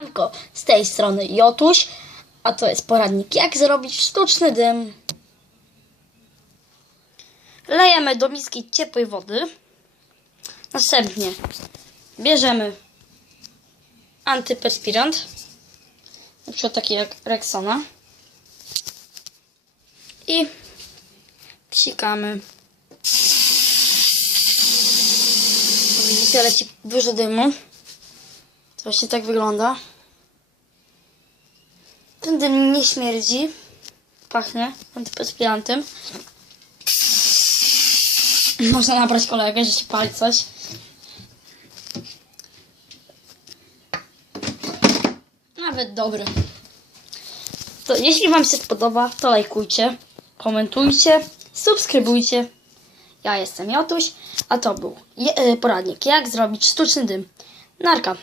Siemanko, Z tej strony Jotuś, a to jest poradnik jak zrobić sztuczny dym. Lejemy do miski ciepłej wody. Następnie bierzemy antyperspirant, na przykład taki jak Rexona i psikamy. Widzicie, leci dużo dymu. Właśnie tak wygląda. Ten dym nie śmierdzi. Pachnie antyperspirantem. Można nabrać kolegę, że się pali coś. Nawet dobry. To jeśli Wam się spodoba, to lajkujcie, komentujcie, subskrybujcie. Ja jestem Jotuś, a to był e, poradnik jak zrobić sztuczny dym. Narka.